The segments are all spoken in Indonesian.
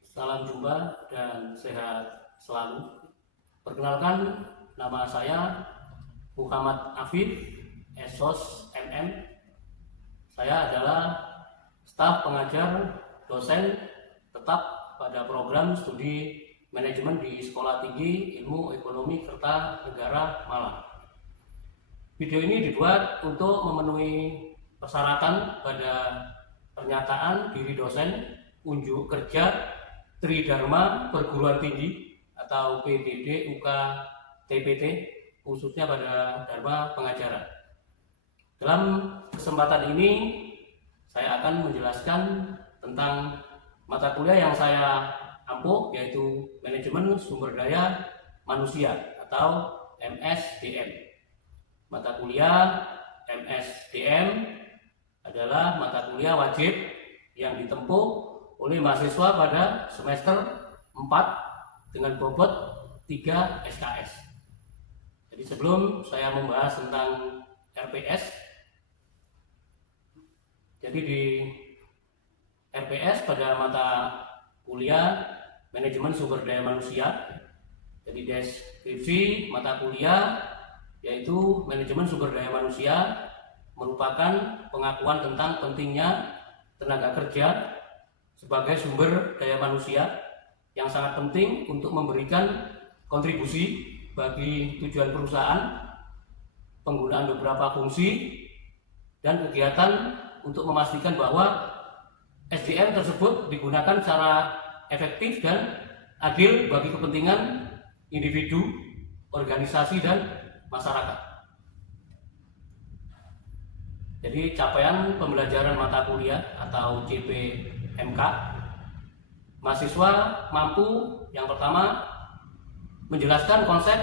Salam jumpa dan sehat selalu. Perkenalkan, nama saya Muhammad Afif, SOS MM. Saya adalah staf pengajar dosen tetap pada program studi manajemen di Sekolah Tinggi Ilmu Ekonomi Kertanegara Malang. Video ini dibuat untuk memenuhi persyaratan pada pernyataan diri dosen unjuk kerja Tridharma Perguruan Tinggi atau PTD UK TPT, khususnya pada Dharma Pengajaran. Dalam kesempatan ini saya akan menjelaskan tentang mata kuliah yang saya ampuh, yaitu Manajemen Sumber Daya Manusia atau MSDM. Mata kuliah MSDM adalah mata kuliah wajib yang ditempuh oleh mahasiswa pada semester 4 dengan bobot 3 SKS. Jadi sebelum saya membahas tentang RPS, jadi di RPS pada mata kuliah Manajemen Sumber Daya Manusia, jadi deskripsi mata kuliah yaitu Manajemen Sumber Daya Manusia merupakan pengakuan tentang pentingnya tenaga kerja sebagai sumber daya manusia yang sangat penting untuk memberikan kontribusi bagi tujuan perusahaan, penggunaan beberapa fungsi dan kegiatan untuk memastikan bahwa SDM tersebut digunakan secara efektif dan adil bagi kepentingan individu, organisasi, dan masyarakat. Jadi capaian pembelajaran mata kuliah atau CPMK, mahasiswa mampu yang pertama menjelaskan konsep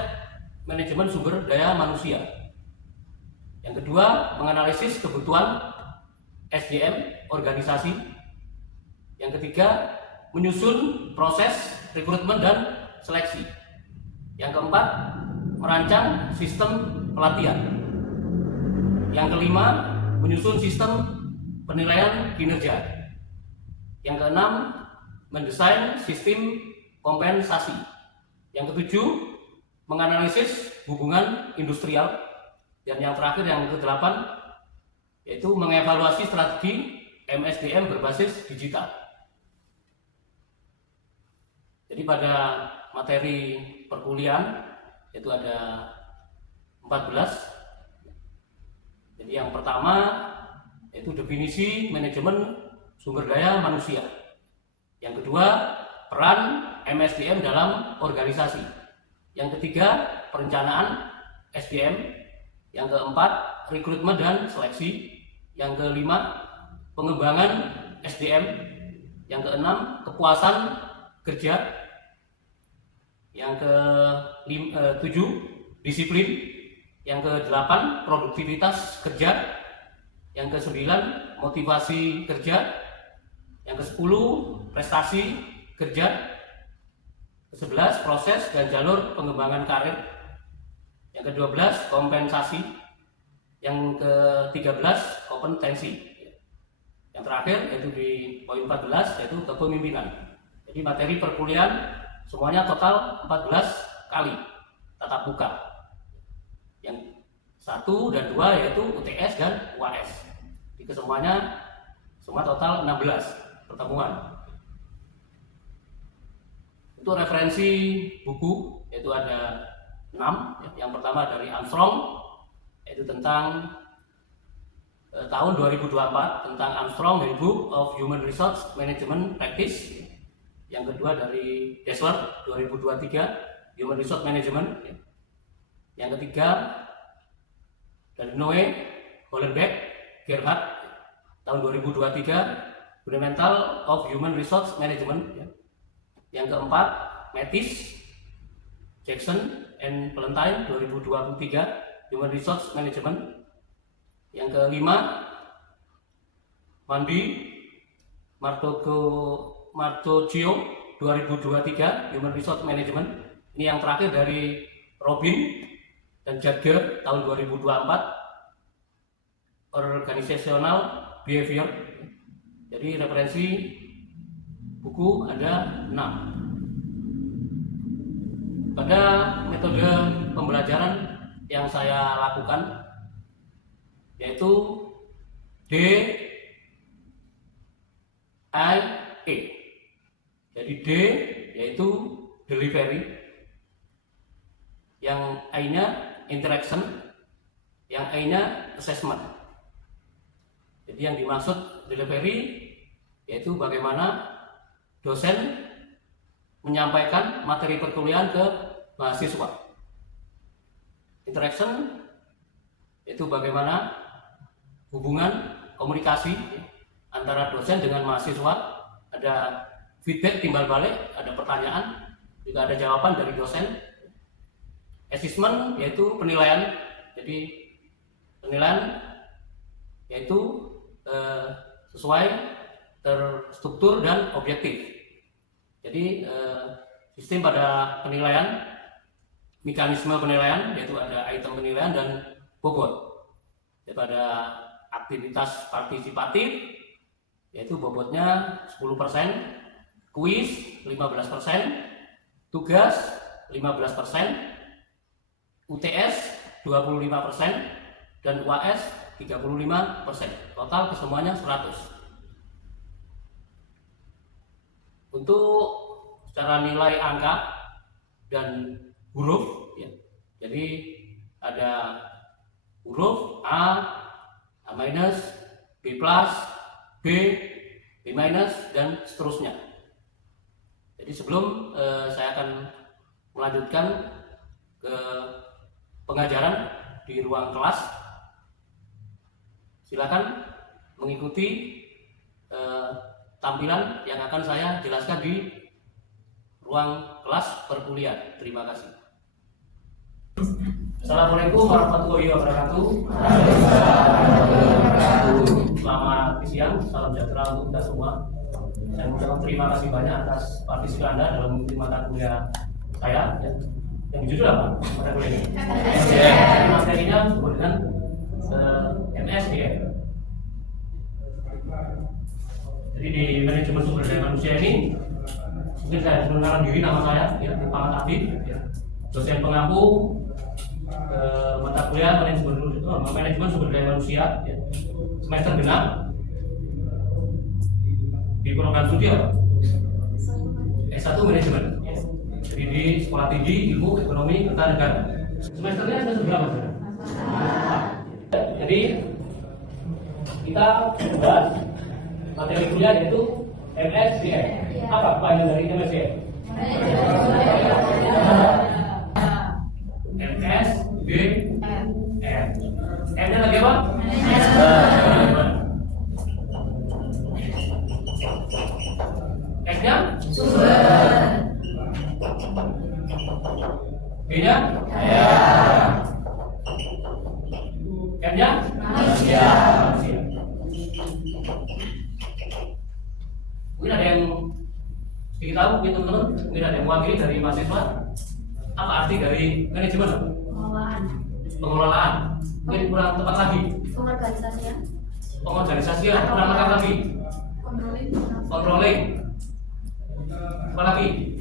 manajemen sumber daya manusia. Yang kedua, menganalisis kebutuhan SDM organisasi. Yang ketiga, menyusun proses rekrutmen dan seleksi. Yang keempat, merancang sistem pelatihan. Yang kelima, menyusun sistem penilaian kinerja. Yang keenam, mendesain sistem kompensasi. Yang ketujuh, menganalisis hubungan industrial. Dan yang terakhir, yang kedelapan, yaitu mengevaluasi strategi MSDM berbasis digital. Jadi pada materi perkuliahan itu ada 14. Jadi yang pertama yaitu definisi manajemen sumber daya manusia. Yang kedua, peran MSDM dalam organisasi. Yang ketiga, perencanaan SDM. Yang keempat, rekrutmen dan seleksi. Yang kelima, pengembangan SDM. Yang keenam, kepuasan kerja. Yang ketujuh, disiplin. Yang ke-8, produktivitas kerja. Yang ke-9, motivasi kerja. Yang ke-10, prestasi kerja. Ke-11, proses dan jalur pengembangan karir. Yang ke-12, kompensasi. Yang ke-13, kompetensi. Yang terakhir yaitu di poin 14 yaitu kepemimpinan. Jadi materi perkuliahan semuanya total 14 kali tatap muka. Yang 1 dan 2 yaitu UTS dan UAS. Jadi kesemuanya semua total 16 pertemuan. Untuk referensi buku yaitu ada 6. Yang pertama dari Armstrong yaitu tentang tahun 2024 tentang Armstrong Handbook of Human Resource Management Practice. Yang kedua dari Dessler 2023 Human Resource Management. Yang ketiga dari Noe, Hollenbeck, Gerhard tahun 2023 Fundamental of Human Resource Management. Yang keempat Mattis, Jackson, and Valentine 2023 Human Resource Management. Yang kelima Mandi, Martocchio 2023 Human Resource Management. Ini yang terakhir dari Robin dan Jagger tahun 2024 Organizational behavior. Jadi referensi buku ada 6. Pada metode pembelajaran yang saya lakukan yaitu DIE. Jadi D yaitu delivery, yang I-nya interaction, yang I-nya assessment. Jadi yang dimaksud delivery yaitu bagaimana dosen menyampaikan materi perkuliahan ke mahasiswa. Interaction yaitu bagaimana hubungan komunikasi antara dosen dengan mahasiswa, ada feedback timbal balik, ada pertanyaan, juga ada jawaban dari dosen. Assessment yaitu penilaian, jadi penilaian yaitu sesuai, terstruktur dan objektif. Jadi sistem pada penilaian, mekanisme penilaian yaitu ada item penilaian dan bobot. Daripada aktivitas partisipatif yaitu bobotnya 10%, kuis 15%, tugas 15%, UTS 25%, dan UAS 35%. Total kesemuanya 100. Untuk secara nilai angka dan huruf ya. Jadi ada huruf A, A-, B+, B, B-, dan seterusnya. Jadi sebelum saya akan melanjutkan ke pengajaran di ruang kelas, silakan mengikuti tampilan yang akan saya jelaskan di ruang kelas perkuliahan. Terima kasih. Assalamualaikum warahmatullahi wabarakatuh. Selamat siang, salam sejahtera untuk kita semua. Saya mengucapkan terima kasih banyak atas partisipasi Anda dalam mengikuti mata kuliah saya. Yang jujur apa? Mata kuliah ini. Jadi materinya disebut dengan MSDM. Jadi di manajemen sumber daya manusia ini, mungkin saya mengenalkan diri, nama saya Muhammad Afif, dosen pengampu mata kuliah manajemen sumber daya manusia semester genap di program studi S1 manajemen. Jadi di Sekolah Tinggi Ilmu Ekonomi Kertanegara. Semesternya semester berapa? Jadi kita bahas materi kuliah yaitu MSDM. Apa kepanjangan dari MSDM? MSDM. M-nya lagi apa? S-nya? Sumber. B-nya? M-nya? Manusia. Mungkin ada yang sedikit tahu, mungkin teman-teman, mungkin ada yang mewakili dari mahasiswa. Apa arti dari manajemen? Pengelolaan. Mungkin kurang tepat lagi. Pengorganisasian. Kurang lengkap lagi. Controlling. Apa lagi?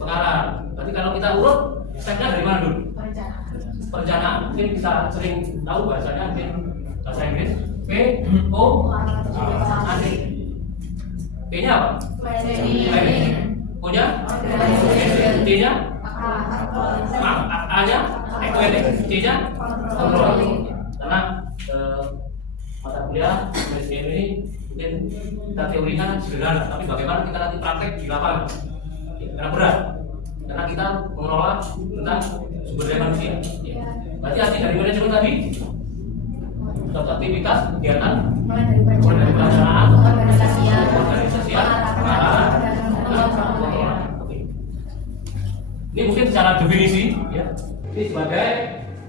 Pengarahan. Berarti kalau kita urut, stepnya dari mana dulu? Perencanaan. Mungkin bisa sering tahu bahasanya, mungkin bahasa Inggris. P, O, A, D. P-nya apa? Planning. O-nya? D-nya? A-nya? C-nya? Control. Karena mata kuliah MSDM ini mungkin kita teorinya sederhana, tapi bagaimana kita nanti praktek di lapangan? Karena berat. Karena kita mengelola tentang sumber daya manusia. Berarti arti dari manajemen tadi suatu aktivitas, kegiatan, mulai dari pelaksanaan, organisasian, pengarahan, pengelolaan. Ini mungkin secara definisi, ya. Ini sebagai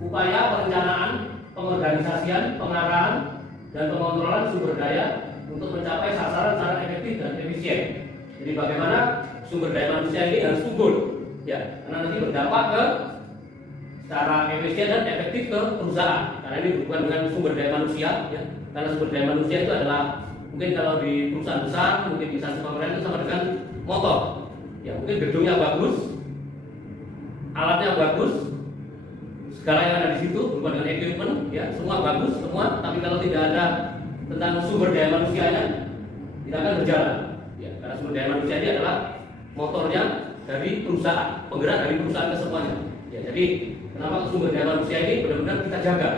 upaya perencanaan, pengorganisasian, pengarahan, dan pengontrolan sumber daya untuk mencapai sasaran secara efektif dan efisien. Jadi bagaimana sumber daya manusia ini harus unggul, ya, karena nanti berdampak ke secara efisien dan efektif ke perusahaan. Karena ini berhubungan dengan sumber daya manusia, ya. Karena sumber daya manusia itu adalah mungkin kalau di perusahaan besar, mungkin di instansi pemerintah itu sama dengan motor. Ya, mungkin gedungnya bagus, alatnya bagus, segala yang ada di situ berhubungan dengan equipment, ya semua bagus semua. Tapi kalau tidak ada tentang sumber daya manusianya, tidak akan berjalan. Ya, karena sumber daya manusia ini adalah motornya dari perusahaan, penggerak dari perusahaan ke semuanya. Ya, jadi kenapa sumber daya manusia ini benar-benar kita jaga?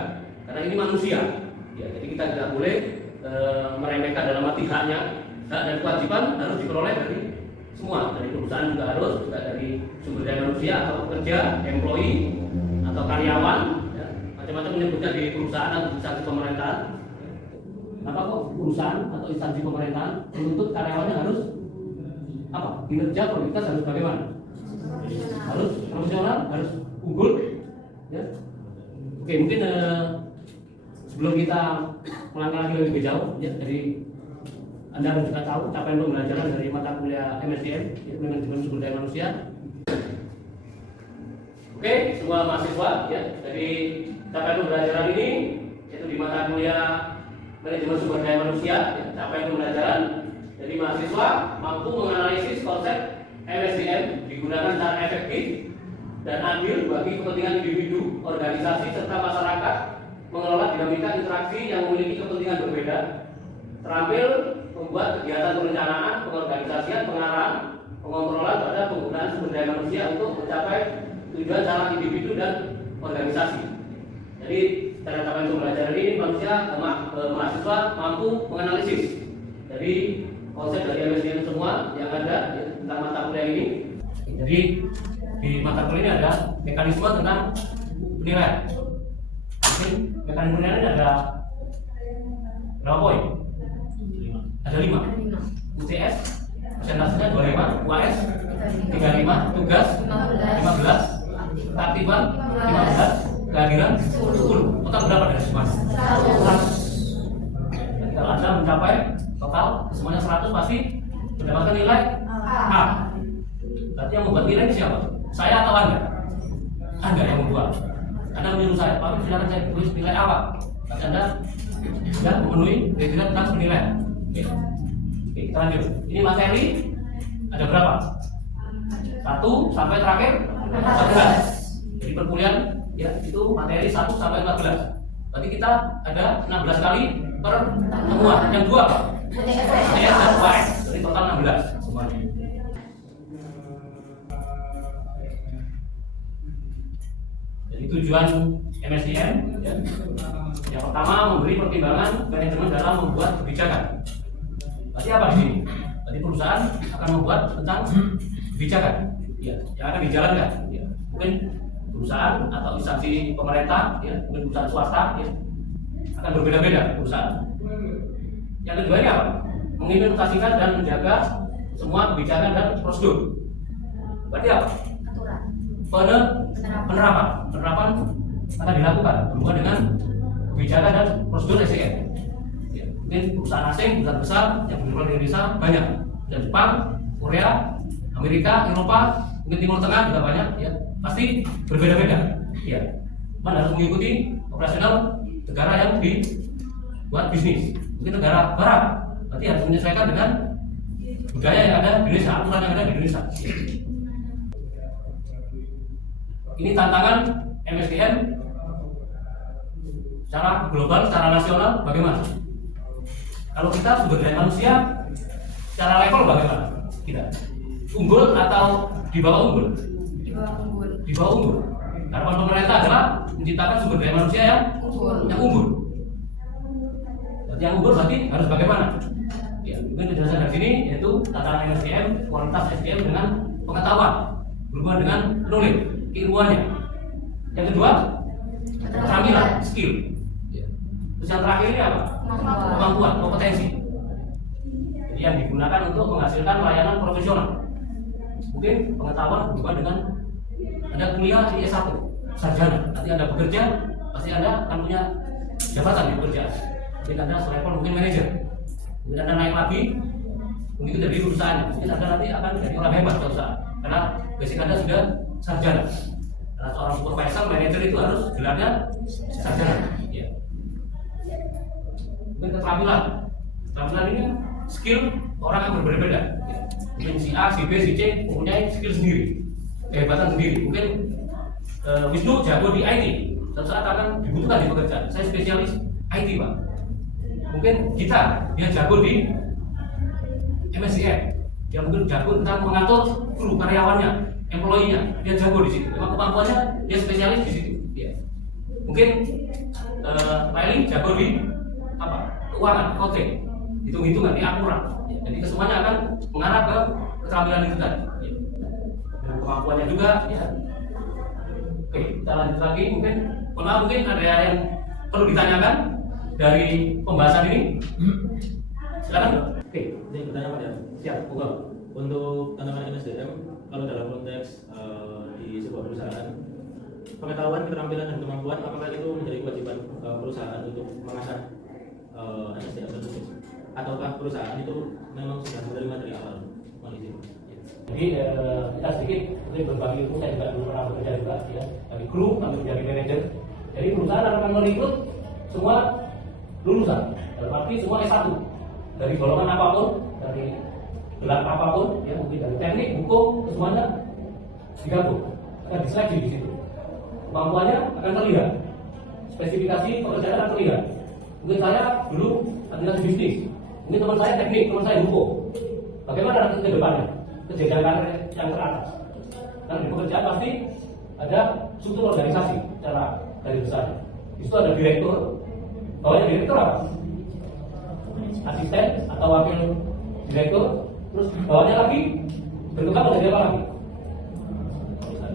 Karena ini manusia. Ya, jadi kita tidak boleh meremehkan dalam arti haknya, hak dan kewajiban harus diperoleh dari semua, dari perusahaan juga harus, juga dari sumber daya manusia atau pekerja, employee atau karyawan, ya, macam-macam menyebutnya di perusahaan atau instansi pemerintahan. Apa kok perusahaan atau instansi pemerintahan menuntut karyawannya harus apa? Kinerja produktivitas harus bagaimana? Harus profesional, harus unggul, ya. Oke, mungkin sebelum kita melangkah lagi lebih jauh, ya, dari Anda juga tahu capaian pembelajaran dari mata kuliah MSDM, yaitu manajemen sumber daya manusia. Oke, semua mahasiswa, ya, dari capaian pembelajaran ini yaitu di mata kuliah manajemen sumber daya manusia, ya, capaian pembelajaran jadi mahasiswa mampu menganalisis konsep MSDM digunakan secara efektif dan adil bagi kepentingan individu, organisasi serta masyarakat, mengelola dinamika interaksi yang memiliki kepentingan berbeda, terampil membuat kegiatan perencanaan, pengorganisasian, pengarahan, pengontrolan pada penggunaan sumber daya manusia untuk mencapai tujuan secara individu dan organisasi. Jadi cara capaian pembelajaran ini mahasiswa mampu menganalisis dari konsep dari MSDM semua yang ada, ya, tentang mata kuliah ini. Jadi di mata kuliah ini ada mekanisme tentang penilaian. Mungkin mekanisme penilaian ini ada berapa poin? Ada 5. UTS persentasenya 25, UAS 35, tugas 15, keaktifan 15, kehadiran 10. Total berapa dari semua? 100. Kalau Anda mencapai total semuanya 100 pasti mendapatkan nilai A. Berarti yang membuat nilai ini siapa? Saya atau Anda? Anda yang membuat. Anda menyuruh saya, Pak, silakan saya tulis nilai A, Pak. Berarti Anda sudah memenuhi kriteria tentang penilaian. Oke, kita lanjut. Ini materi ada berapa? 1 sampai terakhir 14. Jadi perkuliahan, ya, itu materi 1 sampai 14. Berarti kita ada 16 kali pertemuan. Yang 2 apa? UTS dan UAS. Jadi total 16 semuanya. Jadi tujuan MSDM, ya, yang pertama memberi pertimbangan manajemen dalam membuat kebijakan. Berarti apa di sini? Berarti perusahaan akan membuat tentang kebijakan, ya, yang akan dijalankan. Ya. Mungkin perusahaan atau instansi pemerintah, ya, mungkin perusahaan swasta, ya, akan berbeda-beda perusahaan. Yang kedua ini apa? Mengimplementasikan dan menjaga semua kebijakan dan prosedur. Berarti apa? Penerapan akan dilakukan berhubungan dengan kebijakan dan prosedur SDM. Ya, mungkin perusahaan asing, perusahaan besar yang bergerak di Indonesia banyak, dan Jepang, Korea, Amerika, Eropa, mungkin Timur Tengah juga banyak, ya, pasti berbeda-beda. Ya, man harus mengikuti operasional negara yang dibuat bisnis. Mungkin negara barat, berarti harus menyesuaikan dengan budaya yang ada di Indonesia, aturan yang ada di Indonesia. Ini tantangan MSDM secara global, secara nasional bagaimana? Kalau kita sumber daya manusia secara level bagaimana? Kita unggul atau di bawah unggul? Di bawah unggul. Di bawah unggul. Harapan pemerintah adalah menciptakan sumber daya manusia yang unggul. Berarti yang unggul berarti harus bagaimana? Ya, mungkin penjelasan dari sini yaitu tantangan MSDM, kualitas SDM dengan pengetahuan berhubungan dengan knowledge, keilmuannya. Yang kedua, keterampilan, skill. Ya. Terus yang terakhir ini apa? Kemampuan, kompetensi. Jadi yang digunakan untuk menghasilkan layanan profesional. Mungkin pengetahuan berhubungan dengan Anda kuliah di S1, sarjana. Nanti Anda bekerja, pasti Anda akan punya jabatan di pekerjaan. Mungkin Anda selevel mungkin manajer. Mungkin Anda naik lagi, begitu dari perusahaan. Mungkin Anda nanti akan jadi orang hebat di perusahaan. Karena basic Anda sudah sarjana. Karena seorang supervisor, manajer itu harus gelarnya sarjana. Ya. Mungkin keterampilan ini skill orang yang berbeda-beda. Ya. Mungkin si A, si B, si C mempunyai skill sendiri, kehebatan sendiri. Mungkin Wisnu jago di IT, suatu saat akan dibutuhkan di pekerjaan. Saya spesialis IT, Pak. Mungkin kita dia jago di MSCM, dia mungkin jago tentang mengatur kru karyawannya, employee-nya, dia jago di situ. Memang kemampuannya dia spesialis di situ. Ya. Mungkin Laili jago di keuangan, oke, hitung-hitungan, ini akurat. Ya. Jadi kesemuanya akan mengarah ke keterampilan itu tadi. Ya. Dan kemampuannya juga, ya. Oke, kita lanjut lagi. Mungkin ada yang perlu ditanyakan dari pembahasan ini. Silakan. Oke, ini pertanyaan Pak ya. Siap, bukan. Untuk teman-teman MSDM, kalau dalam konteks di sebuah perusahaan, pengetahuan, keterampilan dan kemampuan, apakah itu menjadi kewajiban perusahaan untuk mengasah MSDM tersebut? Ataukah perusahaan itu memang sudah menerima dari awal? Jadi kita sedikit berbagi ilmu. Saya juga dulu pernah bekerja juga, ya, dari kru sampai menjadi manajer. Jadi perusahaan akan merekrut semua lulusan, dalam arti semua S1 dari golongan apapun, dari gelar apapun, ya, mungkin dari teknik, hukum, semuanya digabung, akan diseleksi di situ. Kemampuannya akan terlihat, spesifikasi pekerjaan akan terlihat. Mungkin saya dulu administrasi bisnis, mungkin teman saya teknik, teman saya hukum. Bagaimana nanti ke depannya? Kejadian karir yang teratas. Dan di pekerjaan pasti ada struktur organisasi secara garis besar. Itu ada direktur, bawahnya direktur apa? Asisten atau wakil direktur, terus bawahnya lagi bertukar menjadi apa lagi?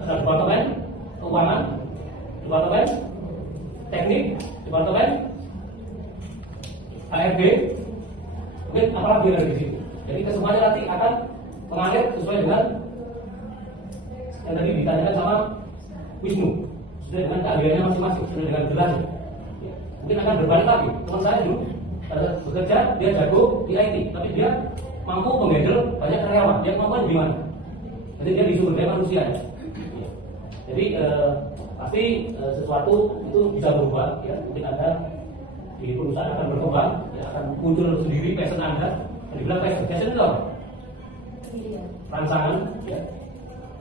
Ada departemen keuangan, departemen teknik, departemen HRD, mungkin apa lagi yang ada di situ. Jadi kesemuanya nanti akan mengalir sesuai dengan yang tadi ditanyakan sama Wisnu, sesuai dengan keahliannya masing-masing, sesuai dengan gelarnya. Ya. Mungkin akan berbalik lagi. Teman saya dulu bekerja, dia jago di IT, tapi dia mampu menghandle banyak karyawan. Dia kemampuan di mana? Jadi dia di sumber daya manusia. Ya. Jadi pasti sesuatu itu bisa berubah. Ya. Mungkin ada di perusahaan akan berkembang, ya, akan muncul sendiri passion Anda. Dibilang passion itu apa? Rangsangan, ya,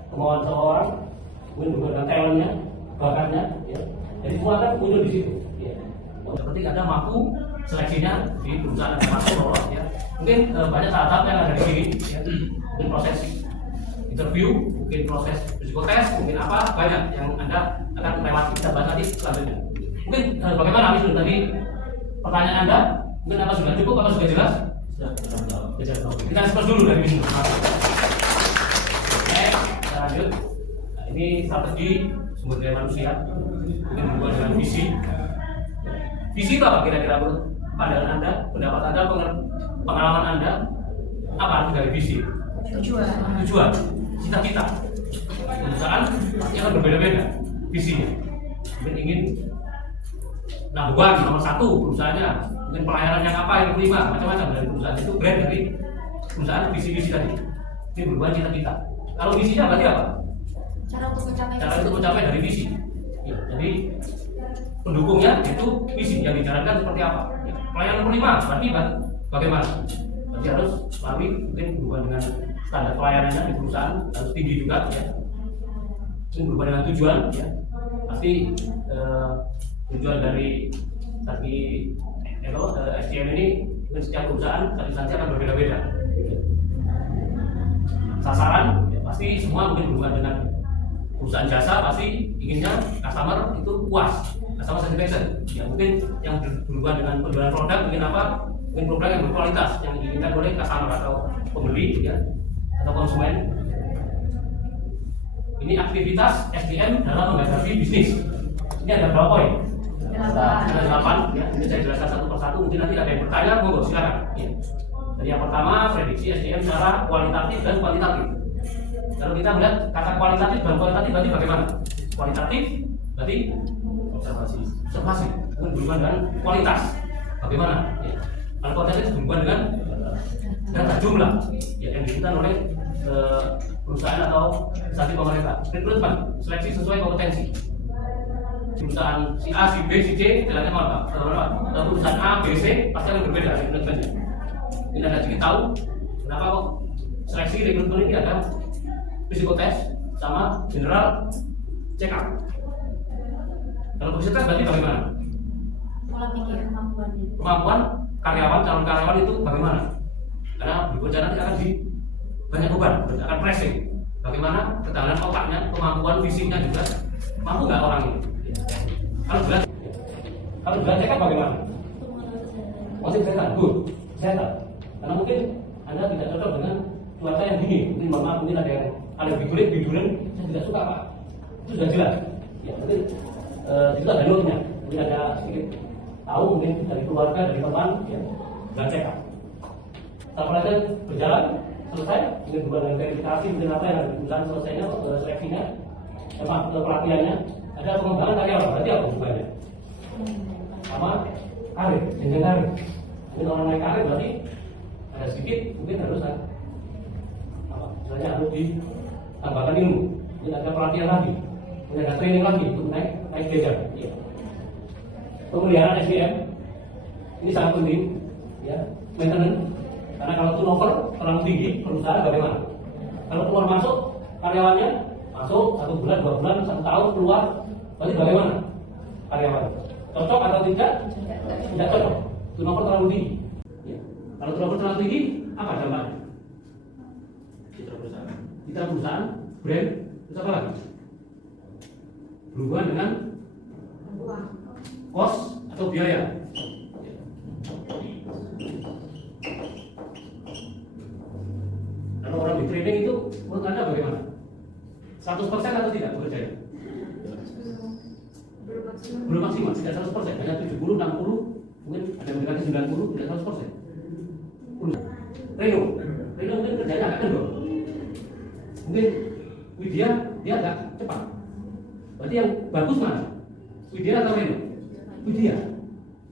kemauan seorang, mungkin dengan talentnya, bakatnya, ya. Jadi semua akan muncul di situ. Ya. Seperti ada mampu seleksinya di perusahaan yang masuk lolos, ya. Mungkin banyak tahap yang ada di sini, ya. Mungkin proses interview, mungkin proses psikotes, mungkin apa banyak yang Anda akan melewati. Kita bahas nanti selanjutnya. Mungkin bagaimana Wisnu tadi pertanyaan Anda? Mungkin apa sudah cukup? Apa sudah jelas? Kita ekspos dulu dari Wisnu. Kita lanjut. Nah, ini strategi sumber daya manusia, mungkin berhubungan dengan visi. Visi itu apa kira-kira menurut pandangan Anda, pendapat Anda, pengalaman Anda? Apa arti dari visi? Tujuan, cita-cita. Perusahaan pasti akan berbeda-beda visinya. Mungkin ingin nomor 1 perusahaannya, mungkin pelayanan yang apa, yang kelima, macam-macam dari perusahaan itu brand dari perusahaan, visi-visi tadi. Ini berubah cita-cita. Kalau visinya berarti apa? Cara untuk mencapai dari visi. Ya, jadi pendukungnya itu visi yang dijalankan seperti apa. Ya, pelayanan nomor 5 berarti bagaimana? Berarti harus melalui mungkin berhubungan dengan standar pelayanannya di perusahaan harus tinggi juga, ya. Mungkin berhubungan dengan tujuan, ya. Pasti tujuan dari tadi SDM ini dengan setiap perusahaan instansi akan berbeda-beda. Sasaran ya, pasti semua mungkin berhubungan dengan perusahaan jasa, pasti inginnya customer itu puas, customer satisfaction. Ya mungkin yang berhubungan dengan penjualan produk, mungkin apa? Mungkin produk yang berkualitas yang diinginkan oleh customer atau pembeli, ya, atau konsumen. Ini aktivitas SDM dalam menghadapi bisnis. Ini ada berapa poin? Ada 8, ya. Ini saya jelaskan satu persatu. Mungkin nanti ada yang bertanya, monggo silakan. Ya. Jadi yang pertama, prediksi SDM secara kualitatif dan kuantitatif. Kalau kita melihat kata kualitatif dan kuantitatif berarti bagaimana? Kualitatif berarti observasi. Berhubungan dengan kualitas. Bagaimana? Ya. Kalau kualitas berhubungan dengan data jumlah yang diminta oleh perusahaan atau instansi pemerintah. Rekrutmen, seleksi sesuai kompetensi. Perusahaan si A, si B, si C, istilahnya apa? Perusahaan A, B, C pasti akan berbeda rekrutmennya. Ini ada sedikit tahu kenapa kok seleksi rekrutmen ini ada psikotest sama general check up. Kalau psikotest berarti bagaimana? Pola pikir Kemampuan karyawan, calon karyawan itu bagaimana? Karena bekerja nanti akan di banyak beban, akan pressing. Bagaimana ketahanan otaknya, kemampuan fisiknya juga mampu nggak orang ini? Kalau berat check up bagaimana? Masih sehat, good, sehat. Karena mungkin Anda tidak cocok dengan cuaca yang dingin, mungkin maaf, mungkin ada yang biduran, saya tidak suka Pak. Itu sudah jelas. Ya, mungkin itu ada notnya, mungkin ada sedikit tahu mungkin dari keluarga, dari teman, ya, dan check up. Setelah pelatihan berjalan, selesai, mungkin bukan dengan verifikasi, mungkin apa yang dilakukan selesainya, seleksinya, sama pelatihannya, ada pengembangan karyawan, berarti apa hubungannya? Sama karir, jenjang karir. Mungkin orang naik karir berarti ada sedikit, mungkin harus misalnya harus ditambahkan ilmu, mungkin ada pelatihan lagi, mungkin ada training lagi untuk naik derajat. Ya. Pemeliharaan SDM ini sangat penting, ya, maintenance. Karena kalau turnover terlalu tinggi, perusahaan bagaimana? Kalau keluar masuk karyawannya masuk 1 bulan, 2 bulan, 1 tahun keluar, berarti bagaimana karyawan? Cocok atau tidak? Tidak cocok. Turnover terlalu tinggi. Ya. Kalau turnover terlalu tinggi, apa dampaknya? Citra perusahaan, brand, terus apa lagi? Berhubungan dengan cost atau biaya. Kalau orang di training itu menurut Anda bagaimana? 100% atau tidak bekerjanya? Belum maksimal, tidak 100%, hanya 70, 60, mungkin ada yang mendekati 90, tidak 100%. Reno mungkin kerjanya agak kendor. Mungkin Widya dia agak cepat. Berarti yang bagus mana? Widya atau Reno? Widya.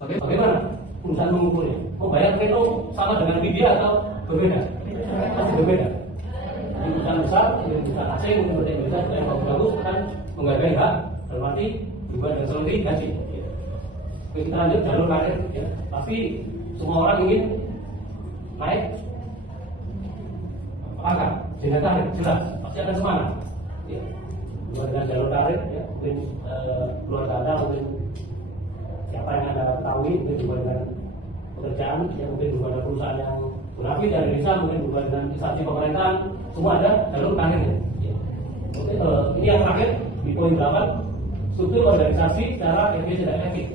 Bagaimana perusahaan mengukurnya? Membayar Reno sama dengan Widya atau berbeda? Pasti berbeda. Di perusahaan besar, di perusahaan asing, mungkin perusahaan Indonesia yang bagus-bagus akan menghargai hak, dalam arti dibuat dengan selengkap dikasih. Oke, kita lanjut jalur karir. Ya. Tapi semua orang ingin naik pangkat, jenjang karir, jelas pasti akan semangat. Ya. Buat dengan jalur karir, ya. Mungkin keluarga Anda, mungkin siapa yang Anda ketahui, mungkin juga dengan pekerjaan, ya, mungkin juga ada perusahaan yang berafiliasi dari Indonesia, mungkin juga dengan instansi pemerintahan, semua ada jalur karirnya. Ya. Oke, ini yang terakhir di poin 8, struktur organisasi secara efisien dan efektif.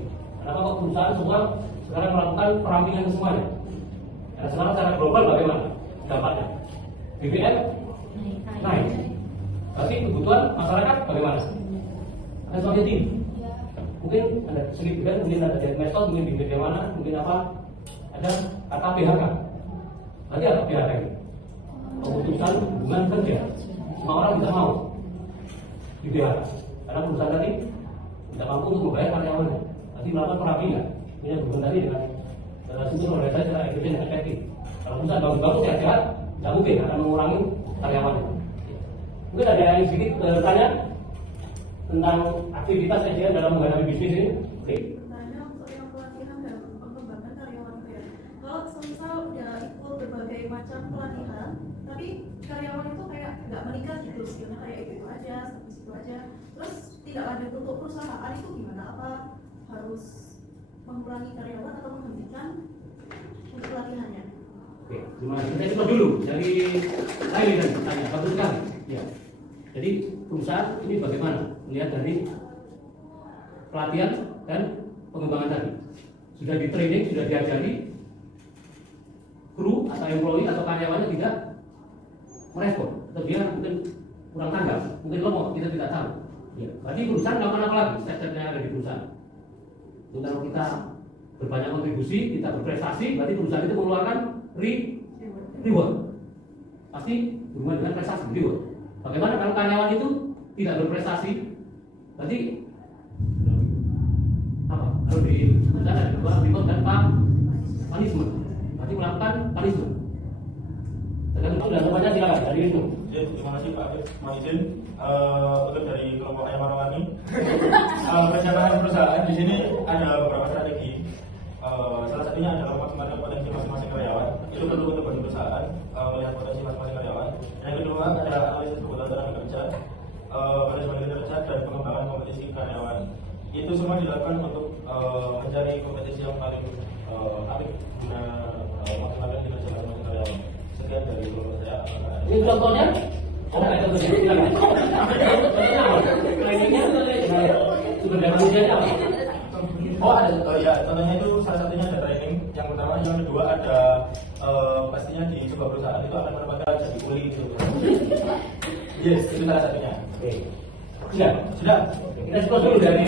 Kenapa kok perusahaan semua sekarang melakukan perampingan semuanya? Karena sekarang secara global bagaimana dampaknya? BBM naik. Berarti kebutuhan masyarakat bagaimana? Ada semakin tinggi. Mungkin ada segi bidang, mungkin ada jadi metode, mungkin di media mana, mungkin apa? Ada kata PHK. Berarti apa PHK ini? Keputusan hubungan kerja. Semua orang bisa mau di PHK. Karena perusahaan tadi tidak mampu untuk membayar karyawannya. Nanti melakukan perampingan. Ini hubungan tadi dengan struktur organisasi secara efisien dan efektif. Kalau perusahaan bagus-bagus sehat-sehat, tidak mungkin akan mengurangi karyawannya. Mungkin ada yang sedikit bertanya tentang aktivitas SDM dalam menghadapi bisnis ini. Oke. Tanya untuk yang pelatihan dan pengembangan karyawan itu ya. Kalau semisal ya ikut berbagai macam pelatihan, tapi karyawan itu kayak nggak meningkat gitu, skillnya kayak itu aja, status itu aja. Terus tidak lanjut untuk perusahaan itu gimana? Apa harus mengurangi karyawan atau menghentikan untuk pelatihannya? Oke, terima kasih. Kita coba dulu dari saya dan tanya, bagus sekali. Ya. Jadi perusahaan ini bagaimana melihat dari pelatihan dan pengembangan tadi? Sudah di training, sudah diajari, kru atau employee atau karyawannya tidak merespon, atau dia mungkin kurang tanggap, mungkin lemot, kita tidak tahu. Ya. Berarti perusahaan melakukan apa lagi? Step-stepnya yang ada di perusahaan. Jadi kalau kita berbanyak kontribusi, kita berprestasi, berarti perusahaan itu mengeluarkan reward. Pasti berhubungan dengan prestasi, reward. Bagaimana kalau karyawan itu tidak berprestasi? Berarti apa? Kalau di perusahaan ada dua reward dan punishment. Pak Wisnu. Tergantung sudah semuanya silakan dari Wisnu. Ya, terima kasih Pak Afif. Mohon izin untuk dari kelompok Ayam Marawani. Perencanaan perusahaan di sini ada beberapa strategi. Salah satunya adalah memaksimalkan potensi masing-masing karyawan. Itu perlu untuk bagi perusahaan melihat potensi masing-masing karyawan. Yang kedua adalah analisis kebutuhan tenaga kerja, manajemen kerja dan pengembangan kompetisi karyawan. Itu semua dilakukan untuk mencari kompetisi yang paling apik guna maksimalkan kinerja masing-masing karyawan. Sekian dari kelompok saya. Ini contohnya, ada contohnya, silakan. Contohnya apa? Trainingnya, sumber daya manusianya apa? Ya, contohnya itu salah satunya ada training. Yang pertama, yang kedua ada pastinya di sebuah perusahaan itu akan mendapatkan jadi kuli gitu. Yes, itu salah satunya. Oke. Sudah. Kita skor dulu dari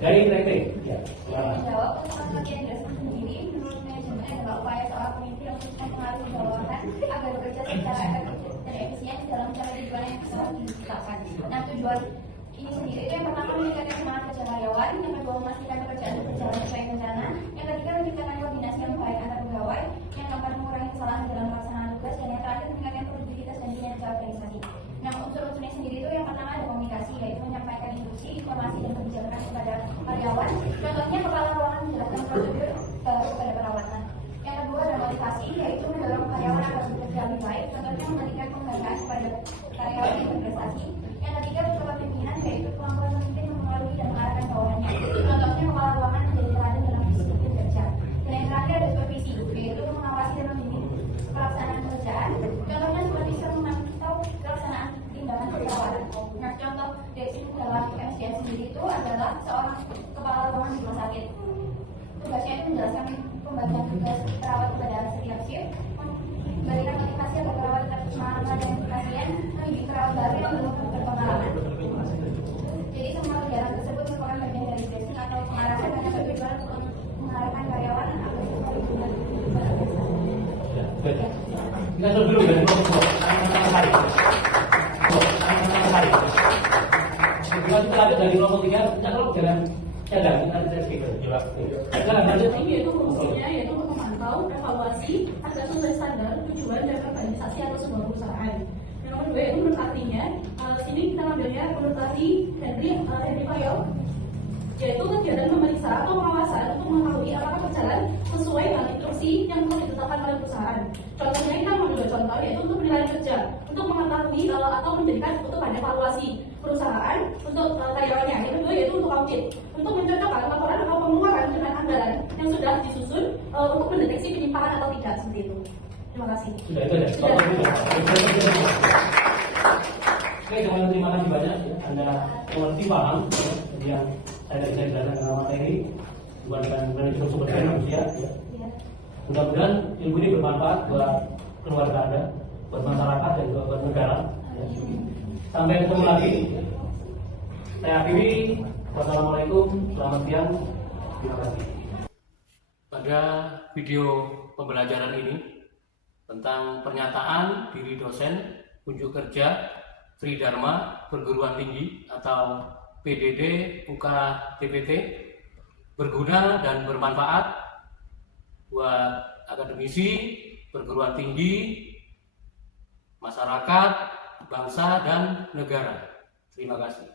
dari TT. Ya. Menjawab tentang latihan Grasman sendiri, menurut manajemen adalah upaya seorang pemimpin untuk mempengaruhi bawahan agar bekerja secara efektif dan efisien dalam mencapai tujuan yang telah ditetapkan. Nah, tujuan ini sendiri itu yang pertama meningkatkan semangat kerja karyawan, yang kedua memastikan pekerjaan berjalan sesuai rencana, yang ketiga menciptakan koordinasi yang baik antar pegawai, yang keempat mengurangi kesalahan dalam pelaksanaan tugas, dan yang terakhir meningkatkan produktivitas dan kinerja organisasi. Nah, unsur-unsurnya sendiri itu yang pertama ada komunikasi, yaitu menyampaikan instruksi, informasi dan kebijakan kepada karyawan. Contohnya kepala ruangan menjelaskan prosedur kepada perawatan. Yang kedua ada motivasi, yaitu mendorong karyawan agar bekerja lebih baik. Contohnya memberikan penghargaan kepada karyawan yang berprestasi. Yang ketiga kepemimpinan, yaitu kemampuan memimpin, mempengaruhi dan mengarahkan bawahannya. Contohnya kepala ruangan menjadi teladan dalam disiplin kerja. Dan yang terakhir ada supervisi, yaitu mengawasi dan membimbing pelaksanaan pekerjaan. Contohnya supervisor memantau pelaksanaan tindakan perawatan. Nah, contoh dari dalam MSDM sendiri itu adalah seorang kepala ruangan di rumah sakit. Tugasnya itu menjelaskan pembagian tugas perawat kepada setiap shift, memberikan motivasi agar perawat tetap semangat melayani pasien, mendidik perawat baru yang belum berpengalaman. Jadi semua kegiatan tersebut merupakan bagian dari dressing atau pengarahan yang bertujuan untuk mengarahkan karyawan agar sesuai dengan Kita stop dulu dari kelompok hari. Kita lanjut dari kelompok 3, kalau jangan cadang, kita tidak speaker. Jangan lanjut. Ini yaitu fungsinya yaitu untuk memantau, evaluasi, agar sesuai standar, tujuan dan organisasi atau sebuah perusahaan. Yang nomor 2 yaitu menurut artinya, sini kita ambilnya menurut arti Henry Fayol, yaitu kegiatan memeriksa atau pengawasan untuk mengetahui apakah berjalan sesuai dengan instruksi yang telah ditetapkan oleh perusahaan. Contohnya kita mengambil contoh yaitu untuk penilaian kerja, untuk mengetahui atau memberikan untuk pada evaluasi perusahaan untuk karyawannya. Yang kedua yaitu untuk audit, untuk mencocokkan laporan atau pengeluaran dengan anggaran yang sudah disusun untuk mendeteksi penyimpangan atau tidak seperti itu. Terima kasih. Sudah itu ya. Oke, terima kasih banyak ya. Anda mengerti paham yang saya jelaskan dengan materi bukan dengan manajemen sumber daya manusia. Ya. Mudah-mudahan ilmu ini bermanfaat buat keluarga Anda, buat masyarakat dan juga buat negara. Ya. Sampai ketemu lagi. Saya akhiri. Wassalamualaikum. Selamat siang. Terima kasih. Pada video pembelajaran ini tentang pernyataan diri dosen unjuk kerja Sri Dharma Perguruan Tinggi atau PDD UK TPT berguna dan bermanfaat buat akademisi, perguruan tinggi, masyarakat, bangsa, dan negara. Terima kasih.